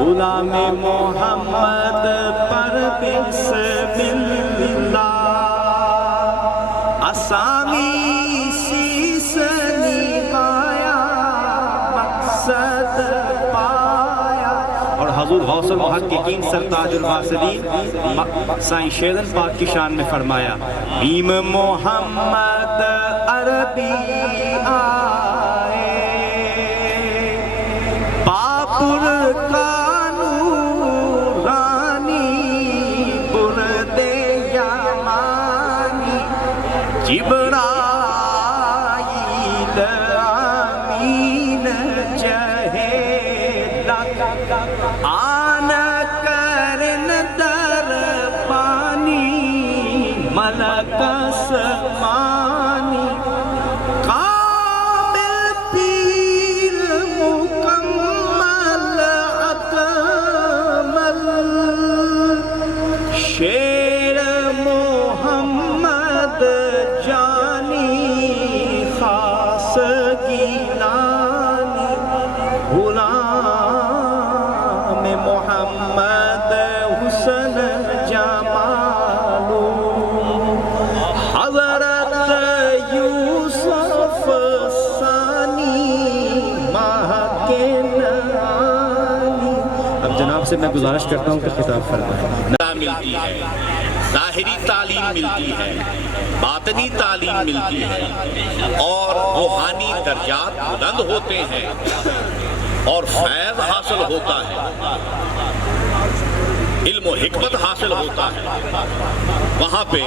غلام محمد پر بسم اللہ اسامی سیس نبھایا مقصد پایا۔ اور حضور غوث المحققین سرتاج الواصلین سائیں شیرن پاک کی شان میں فرمایا بھیم محمد عربی آئے پاپر کانو رانی برد یمانی جبرائیل امین جہے آن کرن در پانی ملک سمانی کامل پیر مکمل اکمل شیر محمد جانی خاص گیلانی غلام محمد حسن جمالو حضرت یوسف ثانی ماہ کے نانی۔ اب جناب سے میں گزارش کرتا ہوں کہ خطاب فرمائیں۔ ملتی ہے، ظاہری تعلیم ملتی ہے، باطنی تعلیم ملتی ہے، اور روحانی درجات بلند ہوتے ہیں اور فیض حاصل ہوتا ہے، علم و حکمت حاصل ہوتا ہے۔ وہاں پہ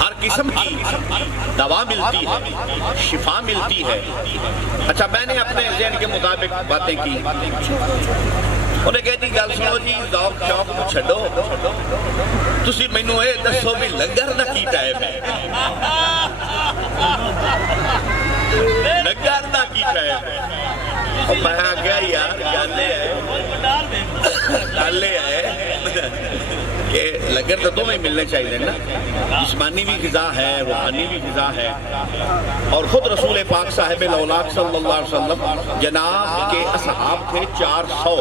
ہر قسم کی دوا ملتی ہے، شفا ملتی ہے۔ اچھا میں نے اپنے ذہن کے مطابق باتیں کی، انہیں کہتی گل سنو جی ذوق شوق کو چھڈو، تسی مینوں اے دسو بھی لنگر دا کی ٹائم ہے، لنگر دا کی ٹائم ہے۔ اور میں آگیا یار گالے ہے کہ لنگر تو تمہیں ملنے چاہیے نا، جسمانی بھی غذا ہے، روحانی بھی غذا ہے۔ اور خود رسول پاک صاحب الاولاق صلی اللہ علیہ وسلم جناب کے اصحاب تھے 400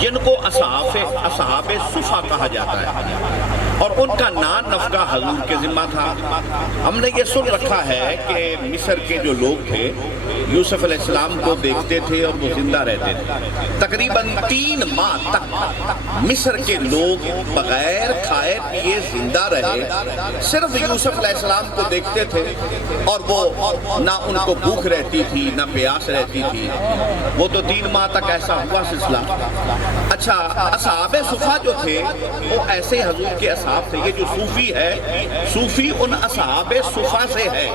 جن کو اصحاب صفا کہا جاتا ہے، اور ان کا نان نفقہ حضور کے ذمہ تھا۔ ہم نے یہ سن رکھا ہے کہ مصر کے جو لوگ تھے یوسف علیہ السلام کو دیکھتے تھے اور وہ زندہ رہتے تھے۔ تقریباً 3 ماہ تک مصر کے لوگ بغیر کھائے پیے زندہ رہے، صرف یوسف علیہ السلام کو دیکھتے تھے، اور وہ نہ ان کو بھوک رہتی تھی نہ پیاس رہتی تھی۔ وہ تو 3 ماہ تک ایسا ہوا سلسلہ۔ اچھا اصحاب صفا جو تھے وہ ایسے حضور کے اصحاب تھے۔ یہ جو صوفی ہے، صوفی ان اصحاب صفا سے ہے،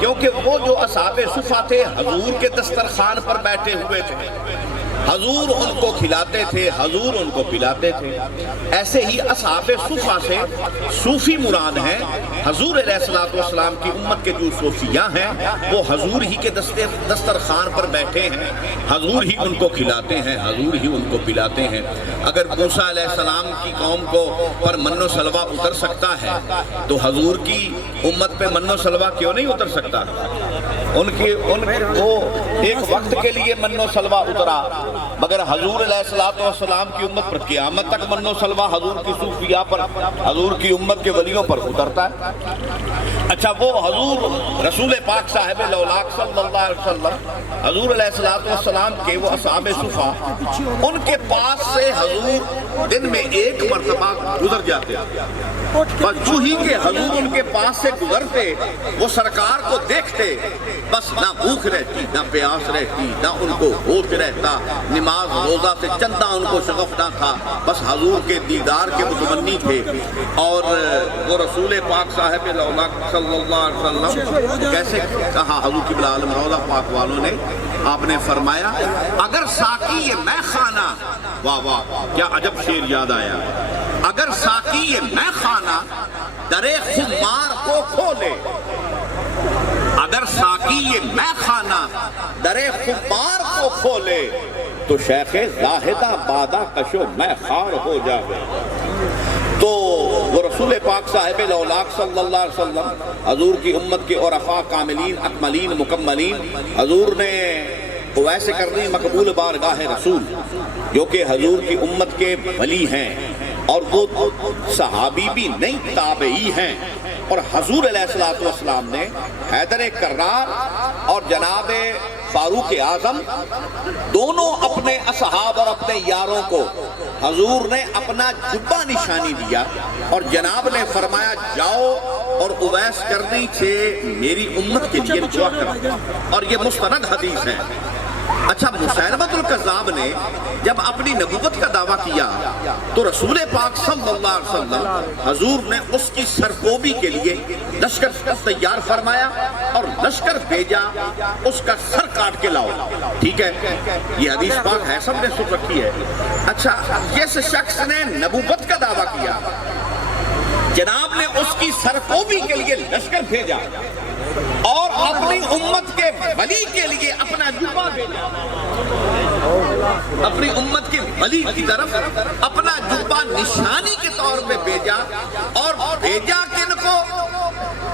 کیونکہ وہ جو اصحاب صفا تھے حضور کے دسترخوان پر بیٹھے ہوئے تھے، حضور ان کو کھلاتے تھے، حضور ان کو پلاتے تھے۔ ایسے ہی اصحاب صفا سے صوفی مراد ہیں۔ حضور علیہ السلام کی امت کے جو صوفیاء ہیں وہ حضور ہی کے دسترخوان پر بیٹھے ہیں، حضور ہی ان کو کھلاتے ہیں، حضور ہی ان کو پلاتے ہیں۔ اگر موسیٰ علیہ السلام کی قوم کو پر من و سلوہ اتر سکتا ہے تو حضور کی امت پہ من و سلوہ کیوں نہیں اتر سکتا؟ ان کو ایک وقت کے لیے من و سلوہ اترا، مگر حضور علیہ السلام کی امت پر قیامت تک من و سلوہ حضور کی صوفیاء پر، حضور کی امت کے ولیوں پر اترتا ہے۔ اچھا وہ حضور رسول پاک صاحب الاولاق صلی اللہ علیہ وسلم، حضور علیہ السلام کے وہ اصحاب صفا، ان کے پاس سے حضور دن میں 1 مرتبہ گزر جاتے، بس جو ہی کہ حضور ان کے پاس سے گزرتے وہ سرکار کو دیکھتے، بس نہ بھوک رہتی نہ پیاس رہتی نہ ان کو ہوش رہتا، نماز روزہ سے چندہ ان کو شغف نہ تھا، بس حضور کے دیدار کے متمنی تھے۔ اور وہ رسول پاک صاحب الاولاق صلی اللہ علیہ وسلم کیسے کہا حضور کی عالم روضہ پاک والوں نے، آپ نے فرمایا اگر ساقی یہ میں خانہ، واہ واہ کیا عجب شعر یاد آیا، اگر ساقی یہ میں خانہ درے خمار کو کھولے، اگر ساقی یہ میں خانہ درے خمار کو کھولے تو شیخ زاہدہ بادہ کشو میں خار ہو جائے۔ تو وہ رسول پاک صاحب الاولاق صلی اللہ علیہ وسلم حضور کی امت کے عرفاء کاملین اکملین مکملین، حضور نے اویس کرنی مقبول بارگاہ رسول، جو کہ حضور کی امت کے ولی ہیں، اور وہ صحابی بھی نہیں تابعی ہیں، اور حضور علیہ السلام نے حیدر کرار اور جناب فاروق اعظم دونوں اپنے اصحاب اور اپنے یاروں کو حضور نے اپنا جبہ نشانی دیا، اور جناب نے فرمایا جاؤ اور اویس کرنی سے میری امت کے لیے دعا کرو، اور یہ مستند حدیث ہے۔ اچھا، مسیلمۃ الکذاب نے جب اپنی نبوت کا دعویٰ کیا تو رسول پاک صلی اللہ علیہ وسلم حضور نے اس کی سرکوبی کے لیے لشکر تیار فرمایا اور لشکر بھیجا، اس کا سر کاٹ کے لاؤ۔ ٹھیک ہے، یہ حدیث پاک ہے، سب نے سن رکھی ہے۔ اچھا، جس شخص نے نبوت کا دعویٰ کیا، جناب نے اس کی سرکوبی کے لیے لشکر بھیجا اور اپنی امت کے ولی کے لیے اپنا جبہ بھیجا، اپنی امت کے ولی کی طرف اپنا جبہ نشانی کے طور پہ بھیجا، اور بھیجا کن کو؟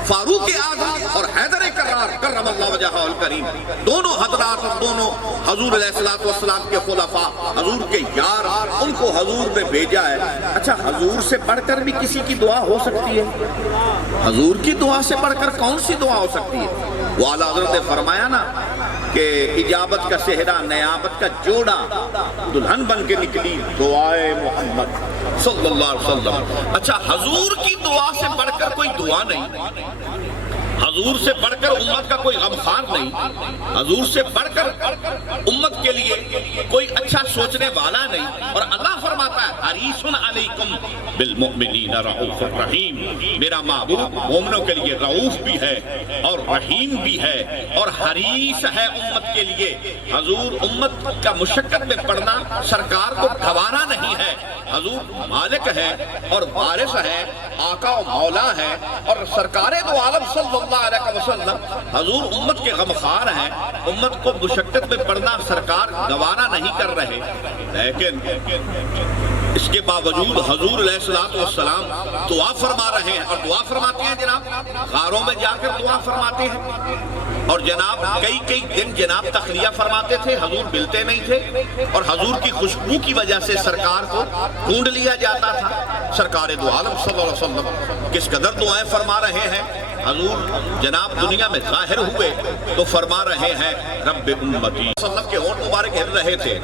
فاروق اعظم اور حیدر کرار کرم اللہ وجہہ الکریم، دونوں حضرات، دونوں حضور علیہ السلام کے خلفاء، حضور کے یار، ان کو حضور نے بھیجا ہے۔ اچھا، حضور سے بڑھ کر بھی کسی کی دعا ہو سکتی ہے؟ حضور کی دعا سے بڑھ کر کون سی دعا ہو سکتی ہے؟ وہ اعلیٰ حضرت نے فرمایا نا کہ اجابت کا صحرا، نیابت کا جوڑا، دلہن بن کے نکلی دعائے محمد صلی اللہ علیہ وسلم۔ اچھا، حضور کی دعا سے بڑھ کر کوئی دعا نہیں، حضور سے بڑھ کر امت کا کوئی غمخوار نہیں، حضور سے بڑھ کر امت کے لیے کوئی اچھا سوچنے والا نہیں، اور اللہ فرماتا ہے حریص علیکم بالمؤمنین رؤوف الرحیم، میرا محبوب مومنوں کے لیے رؤوف بھی ہے اور رحیم بھی ہے اور حریص ہے امت کے لیے۔ حضور امت کا مشقت میں پڑنا سرکار کو گوارا نہیں ہے، حضور مالک ہے اور وارث ہے، آقا و مولا ہے، اور سرکار دو عالم صلی اللہ علیہ وسلم حضور امت کے غمخوار ہیں، امت کو مشقت میں پڑنا سرکار گوارا نہیں کر رہے، لیکن اس کے باوجود حضور علیہ السلام دعا فرما رہے ہیں، اور دعا فرماتے ہیں جناب، غاروں میں جا کر دعا فرماتے ہیں، اور جناب کئی دن جناب تخلیہ فرماتے تھے، حضور ملتے نہیں تھے، اور حضور کی خوشبو کی وجہ سے سرکار کو ڈھونڈ لیا جاتا تھا۔ سرکار دو عالم صلی اللہ علیہ وسلم کس قدر دعائیں فرما رہے ہیں، حضور جناب دنیا میں ظاہر ہوئے تو فرما رہے ہیں رب امتی، وسلم کے ہونٹ مبارک ہل رہے تھے،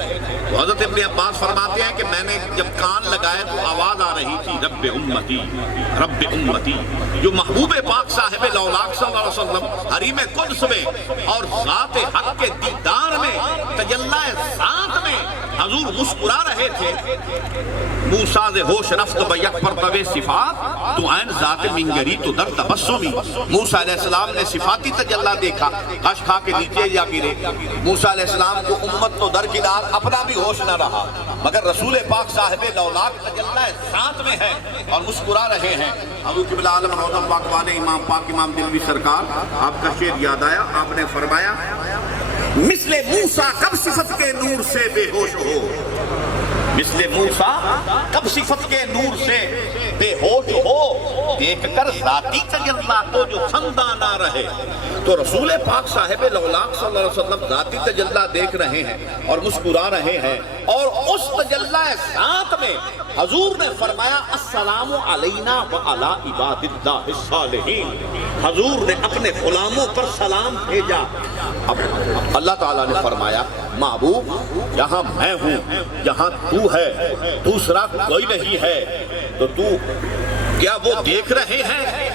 تو حضرت ابن عباس فرماتے ہیں کہ میں نے جب کان لگائے تو آواز آ رہی تھی رب امتی رب امتی، جو محبوب پاک صاحب لولاک صلی اللہ علیہ وسلم حریم قدس میں اور ذات حق کے دیدار میں تجلی ذات میں حضور مسکرا رہے تھے۔ موسیٰ ز ہوش رفت بیک پر طوے صفات، تو عین ذات منگری تو در تبسمی، موسیٰ علیہ السلام نے صفاتی تجلی دیکھا، کاش کھا کے نیچے یا گرے۔ موسیٰ علیہ السلام کو امت تو درکنار، اپنا بھی ہوش نہ رہا، مگر رسول پاک صاحب لولاک تجلی ذات میں ہے اور مسکرا رہے ہیں۔ حضور قبلہ عالم روضہ پاک والے امام پاک امام دلوی سرکار، آپ کا شعر یاد آیا، آپ نے فرمایا مثل موسیٰ کب صفت کے نور سے بے ہوش ہو، مثل موسیٰ کب صفت کے نور سے بے ہوش ہو، دیکھ کر ذاتی تجلی کو جو خندہ نہ رہے۔ تو رسول پاک صاحب لولاک صلی اللہ علیہ وسلم ذاتی تجلی دیکھ رہے ہیں اور مسکرا رہے ہیں، اور اس تجلی ذات میں حضور نے فرمایا السلام علینا وعلی عباد اللہ الصالحین، حضور نے اپنے غلاموں پر سلام بھیجا۔ اب اللہ تعالیٰ نے فرمایا محبوب جہاں میں ہوں، جہاں تو ہے، دوسرا کوئی نہیں ہے، تو تو کیا وہ دیکھ رہے ہیں؟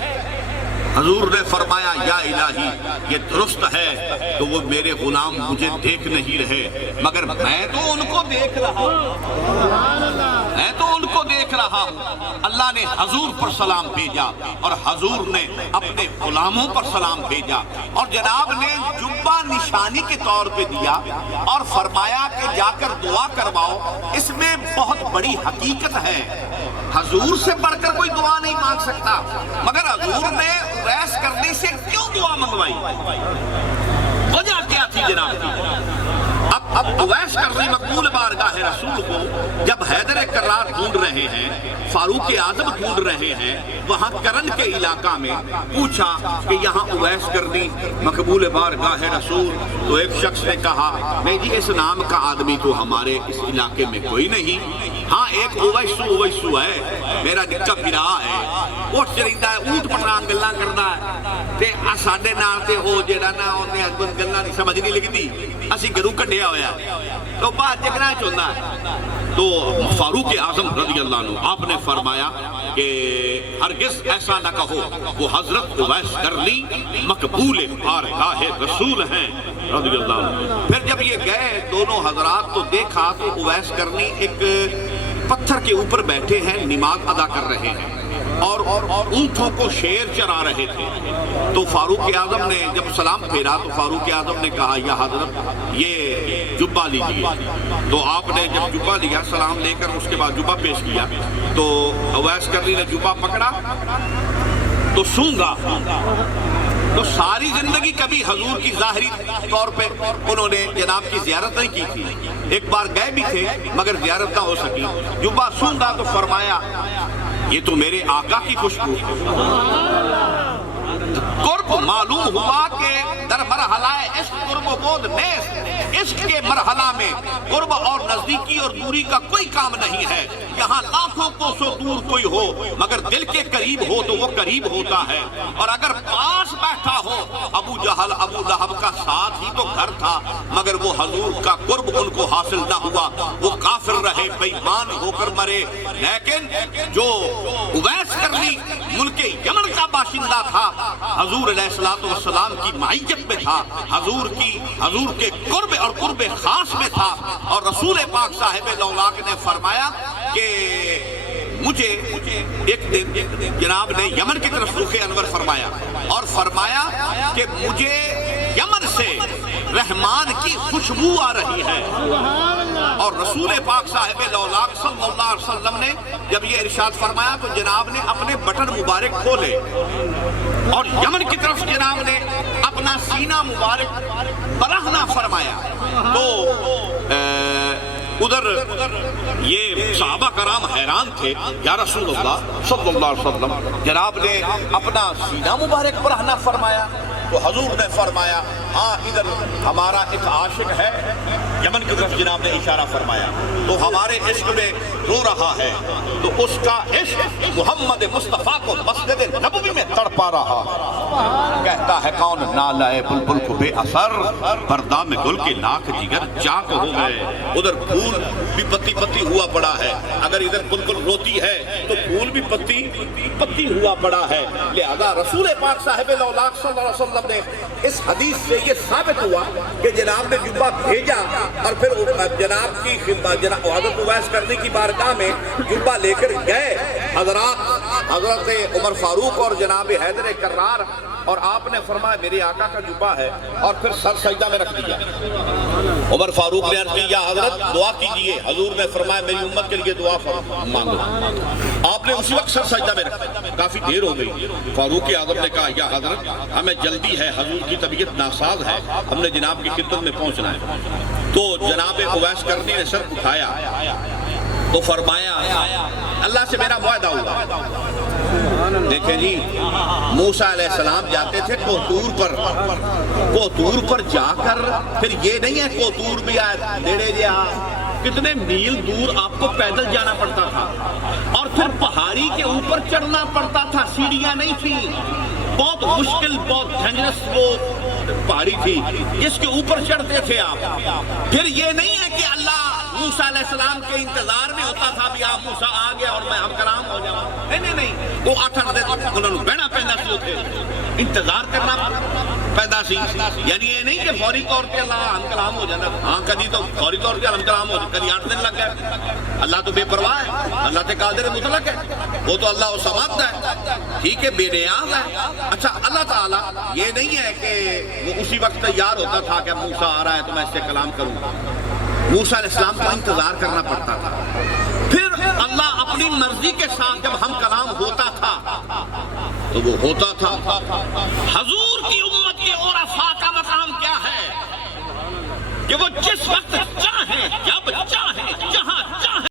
حضور نے فرمایا یا الہی یہ درست ہے تو وہ میرے غلام مجھے دیکھ نہیں رہے، مگر میں تو ان کو دیکھ رہا ہوں، میں تو ان کو دیکھ رہا ہوں۔ اللہ نے حضور پر سلام بھیجا اور حضور نے اپنے غلاموں پر سلام بھیجا، اور جناب نے جبہ نشانی کے طور پہ دیا اور فرمایا کہ جا کر دعا کرواؤ۔ اس میں بہت بڑی حقیقت ہے، حضور سے بڑھ کر کوئی دعا نہیں مانگ سکتا، مگر حضور نے اویس کرنے سے کیوں دعا منگوائی؟ وجہ کیا تھی جناب کی؟ اب اویس کرنی مقبول بارگاہ رسول کو جب حیدر کرار ڈھونڈ رہے ہیں، فاروق اعظم ڈھونڈ رہے ہیں، وہاں کرن کے علاقہ میں پوچھا کہ یہاں اویس کرنی مقبول بارگاہ رسول، تو ایک شخص نے کہا نہیں جی اس نام کا آدمی تو ہمارے اس علاقے میں کوئی نہیں، ہاں ایک اویسو ہے میرا نکا پھرا ہے، اٹھ چریندہ ہے، اونٹ پٹران گلاں کردا ہے تے ساڈے نال تے او جیڑا نا اونے ہسبند گلاں نہیں سمجھ نہیں لگدی، اسی گھروں کڈھیا ہویا تو بات چکنا چاہتا ہے۔ تو فاروق اعظم رضی اللہ عنہ آپ نے فرمایا کہ ہرگز ایسا نہ کہو، وہ حضرت اویس کرنی مقبول بارگاہ رسول ہیں رضی اللہ عنہ۔ پھر جب یہ گئے دونوں حضرات تو دیکھا تو اویس کرنی ایک پتھر کے اوپر بیٹھے ہیں، نماز ادا کر رہے ہیں اور اونٹوں کو شیر چرا رہے تھے۔ تو فاروق اعظم نے جب سلام پھیرا تو فاروق اعظم نے کہا یا حضرت یہ جبہ لیجئے، تو آپ نے جب جبہ لیا سلام لے کر اس کے بعد جبہ پیش کیا تو اویس کرنی نے جبہ پکڑا تو سونگا، تو ساری زندگی کبھی حضور کی ظاہری طور پہ انہوں نے جناب کی زیارت نہیں کی تھی، ایک بار گئے بھی تھے مگر زیارت نہ ہو سکی، جبہ سونگا تو فرمایا یہ تو میرے آقا کی خوشبو قرب معلوم ہوا کہ در مرحلہ عشق قرب و بود نیست، عشق کے مرحلہ میں قرب اور نزدیکی اور دوری کا کوئی کام نہیں ہے، یہاں لاکھوں کوسوں دور کوئی ہو مگر دل کے قریب ہو تو وہ قریب ہوتا ہے، اور اگر پاس بیٹھا ہو ابو جہل ابو لہب کا ساتھ ہی تو گھر تھا مگر وہ حضور کا قرب ان کو حاصل نہ ہوا، وہ کافر رہے بے ایمان ہو کر مرے۔ لیکن جو اویس کرنی ملک یمن کا باشندہ تھا، حضور علیہ السلام کی معیت میں تھا، حضور کے قرب اور قرب خاص میں تھا، اور رسول پاک صاحب لولاک نے فرمایا کہ مجھے ایک دن جناب نے یمن کی طرف رخ انور فرمایا اور فرمایا کہ مجھے یمن سے رحمان کی خوشبو آ رہی ہے، اور رسول پاک صاحب لولاک صلی اللہ علیہ وسلم نے جب یہ ارشاد فرمایا تو جناب نے اپنے بٹن مبارک کھولے اور یمن کی طرف جناب نے اپنا سینہ مبارک برہنہ فرمایا، تو ادھر یہ صحابہ کرام حیران تھے، یا رسول اللہ صلی اللہ علیہ وسلم جناب نے اپنا سینہ مبارک برہنہ فرمایا، تو حضور نے فرمایا ہاں ادھر ہمارا ایک عاشق ہے، یمن کی طرف جناب نے اشارہ فرمایا، تو ہمارے عشق میں رو رہا ہے، تو اس کا عشق محمد مصطفیٰ کو مسجد نبوی میں تڑپا رہا، کہتا ہے کون نالائے بلبل کو بے اثر، پردہ میں گل کے لاکھ جگر چاک ہو گئے۔ ادھر پھول بھی پتی پتی ہوا پڑا ہے، اگر ادھر بلبل روتی ہے تو پھول بھی پتی پتی ہوا پڑا ہے، لہذا رسول پاک صاحب لولاک صلی اللہ علیہ وسلم نے اس حدیث سے یہ ثابت ہوا کہ جناب نے جبہ بھیجا اور پھر جناب کی خدمت حضرت اویس کرنی کی بارگاہ میں جبہ لے کر گئے حضرت عمر فاروق اور جناب حیدر کرار، اور آپ نے فرمایا میرے آقا کا جبہ ہے، اور پھر سر سجدہ میں رکھ دیا۔ عمر فاروق نے عرض کی یا حضرت دعا کیجئے، حضور نے فرمایا میری امت کے لیے دعا مانگو، آپ نے اسی وقت سر سجدہ میں رکھا، کافی دیر ہو گئی، فاروق اعظم نے کہا یا حضرت ہمیں جلدی ہے، حضور کی طبیعت ناساز ہے، ہم نے جناب کی خدمت میں پہنچنا ہے، تو جناب اویس کرنی نے سر اٹھایا تو فرمایا اللہ سے میرا معاہدہ ہوا۔ دیکھیں جی موسیٰ علیہ السلام جاتے تھے کوتور پر جا کر، پھر یہ نہیں ہے کوتور بھی آئے دیڑے جی کتنے میل دور آپ کو پیدل جانا پڑتا تھا، اور پھر پہاڑی کے اوپر چڑھنا پڑتا تھا، سیڑھیاں نہیں تھی، بہت مشکل بہت ڈینجرس وہ پہاڑی تھی جس کے اوپر چڑھتے تھے آپ۔ پھر یہ نہیں ہے کہ اللہ موسیٰ علیہ السلام کے انتظار میں ہوتا تھا بھی آپ موسیٰ آ گیا اور میں ہم کلام ہو جاؤں، نہیں، وہ 8 دن انہوں نے بہنا پہنا سی ہوتے انتظار کرنا پیدا سی، یعنی یہ نہیں کہ فوری طور پہ اللہ ہم کلام ہو جانا، ہاں کبھی تو فوری طور پہ ہم کلام ہو جانا، کبھی 8 دن لگ گئے، اللہ تو بے پرواہ ہے، اللہ تے قادر مطلق ہے، وہ تو اللہ سماعت ہے، ٹھیک ہے بے نیاز ہے۔ اچھا اللہ تعالیٰ یہ نہیں ہے کہ وہ اسی وقت تیار ہوتا تھا کہ موسیٰ آ رہا ہے تو میں اس سے کلام کروں گا، موسیٰ علیہ السلام کو انتظار کرنا پڑتا تھا، پھر اللہ اپنی مرضی کے ساتھ جب ہم کلام ہوتا تھا تو وہ ہوتا تھا۔ حضور کی امت کے عرفاء کا مقام کیا ہے کہ وہ جس وقت